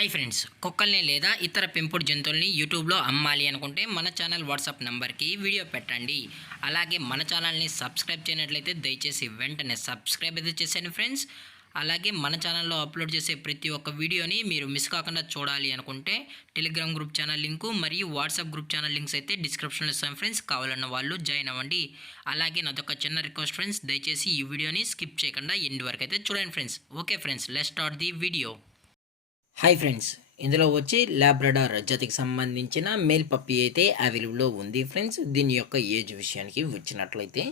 Hi friends, కుక్కల్ని లేదా ఇతర పెంపుడు జంతువుల్ని యూట్యూబ్లో అమ్మాలి అనుకుంటే మన ఛానల్ వాట్సాప్ నెంబర్కి వీడియో పెట్టండి. అలాగే మన ఛానల్ని సబ్స్క్రైబ్ చేయనట్లయితే దయచేసి వెంటనే సబ్స్క్రైబ్ అయితే చేసేయండి ఫ్రెండ్స్. అలాగే మన ఛానల్లో అప్లోడ్ చేసే ప్రతి ఒక్క వీడియోని మీరు మిస్ కాకుండా చూడాలి అనుకుంటే టెలిగ్రామ్ గ్రూప్ ఛానల్ లింకు మరియు వాట్సాప్ గ్రూప్ ఛానల్ లింక్స్ అయితే డిస్క్రిప్షన్లో ఇస్తాం ఫ్రెండ్స్. కావాలన్న వాళ్ళు జాయిన్ అవ్వండి. అలాగే నాదొక చిన్న రిక్వెస్ట్ ఫ్రెండ్స్, దయచేసి ఈ వీడియోని స్కిప్ చేయకుండా ఎండ్ వరకు అయితే చూడండి friends. Okay friends, let's start the video. Hi friends, ఇందులో వచ్చి లాబ్రడార్ జాతికి సంబంధించిన మేల్ పప్పీ అయితే అవైలబుల్లో ఉంది ఫ్రెండ్స్. దీని యొక్క ఏజ్ విషయానికి వచ్చినట్లయితే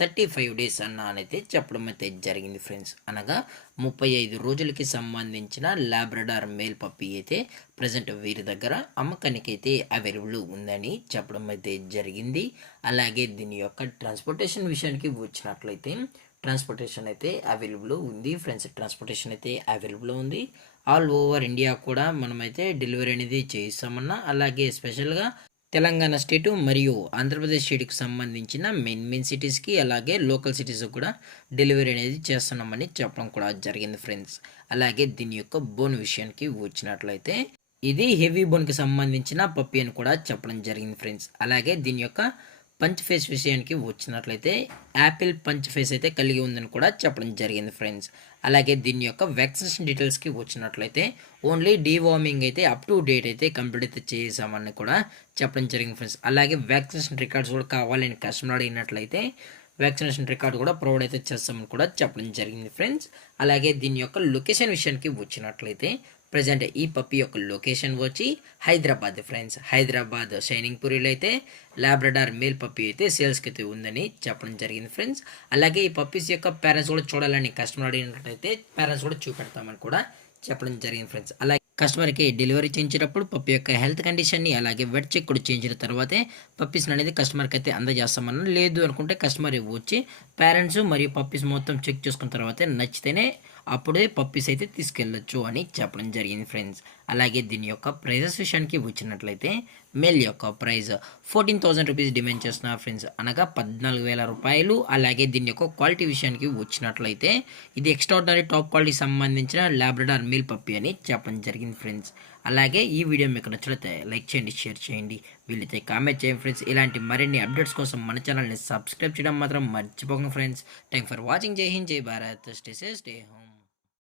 35 డేస్ అయితే చెప్పడం అయితే జరిగింది ఫ్రెండ్స్. అనగా 35 రోజులకి సంబంధించిన లాబ్రడార్ మేల్ పప్పీ అయితే ప్రజెంట్ వీరి దగ్గర అమ్మకానికి అయితే అవైలబుల్ ఉందని చెప్పడం అయితే జరిగింది. అలాగే దీని యొక్క ట్రాన్స్పోర్టేషన్ విషయానికి వచ్చినట్లయితే ట్రాన్స్పోర్టేషన్ అయితే అవైలబుల్ ఉంది ఫ్రెండ్స్. ట్రాన్స్పోర్టేషన్ అయితే అవైలబుల్ ఉంది. ఆల్ ఓవర్ ఇండియా కూడా మనమైతే డెలివరీ అనేది చేయిస్తామన్నా. అలాగే స్పెషల్గా తెలంగాణ స్టేటు మరియు ఆంధ్రప్రదేశ్ స్టేట్కి సంబంధించిన మెయిన్ సిటీస్కి అలాగే లోకల్ సిటీస్కి కూడా డెలివరీ అనేది చేస్తున్నామని చెప్పడం కూడా జరిగింది ఫ్రెండ్స్. అలాగే దీని యొక్క బోన్ విషయానికి వచ్చినట్లయితే ఇది హెవీ బోన్కి సంబంధించిన పప్పి అని కూడా చెప్పడం జరిగింది ఫ్రెండ్స్. అలాగే దీని యొక్క పంచ్ ఫేస్ విషయానికి వచ్చినట్లయితే యాపిల్ పంచ్ ఫేస్ అయితే కలిగి ఉందని కూడా చెప్పడం జరిగింది ఫ్రెండ్స్. అలాగే దీని యొక్క వ్యాక్సినేషన్ డీటెయిల్స్కి వచ్చినట్లయితే ఓన్లీ డీవార్మింగ్ అయితే అప్ టు డేట్ అయితే కంప్లీట్ అయితే చేసామని కూడా చెప్పడం జరిగింది ఫ్రెండ్స్. అలాగే వ్యాక్సినేషన్ రికార్డ్స్ కూడా కావాలని కస్టమర్ అడిగినట్లయితే వ్యాక్సినేషన్ రికార్డు కూడా ప్రొవైడ్ అయితే చేస్తామని కూడా చెప్పడం జరిగింది ఫ్రెండ్స్. అలాగే దీని యొక్క లొకేషన్ విషయానికి వచ్చినట్లయితే ప్రజెంట్ ఈ పప్పి యొక్క లొకేషన్ వచ్చి హైదరాబాద్ ఫ్రెండ్స్. హైదరాబాద్ షైనింగ్ పూరిలో అయితే లాబ్రడార్ మేల్ పప్పి అయితే సేల్స్కి అయితే ఉందని చెప్పడం జరిగింది ఫ్రెండ్స్. అలాగే ఈ పప్పీస్ యొక్క పేరెంట్స్ కూడా చూడాలని కస్టమర్ అడిగినట్లయితే పేరెంట్స్ కూడా చూపెడతామని కూడా చెప్పడం జరిగింది ఫ్రెండ్స్. అలాగే కస్టమర్కి డెలివరీ చేయించేటప్పుడు పప్పి యొక్క హెల్త్ కండిషన్ని అలాగే వెట్ చెక్ కూడా చేయించిన తర్వాతే పప్పీస్ అనేది కస్టమర్కి అయితే అందజేస్తామన్నా. లేదు అనుకుంటే కస్టమర్ వచ్చి పేరెంట్స్ మరియు పప్పీస్ మొత్తం చెక్ చేసుకున్న తర్వాతే నచ్చితేనే అప్పుడే పప్పీస్ అయితే తీసుకెళ్ళొచ్చు అని చెప్పడం జరిగింది ఫ్రెండ్స్. అలాగే దీని యొక్క ప్రైజెస్ విషయానికి వచ్చినట్లయితే మేల్ యొక్క ప్రైస్ 14,000 రూపీస్ డిమాండ్ చేస్తున్నారు ఫ్రెండ్స్, అనగా 14,000 రూపాయలు. అలాగే దీని యొక్క క్వాలిటీ విషయానికి వచ్చినట్లయితే ఇది ఎక్స్ట్రాడినరీ టాప్ క్వాలిటీకి సంబంధించిన లాబ్రడార్ మేల్ పప్పీ అని చెప్పడం జరిగింది ఫ్రెండ్స్. అలాగే ఈ వీడియో మీకు నచ్చినట్లయితే లైక్ చేయండి, షేర్ చేయండి, వీళ్ళైతే కామెంట్ చేయండి ఫ్రెండ్స్. ఇలాంటి మరిన్ని అప్డేట్స్ కోసం మన ఛానల్ని సబ్స్క్రైబ్ చేయడం మాత్రం మర్చిపోకండి ఫ్రెండ్స్. Thank for watching. జై హింద్, జై Bharat, stay safe, stay home.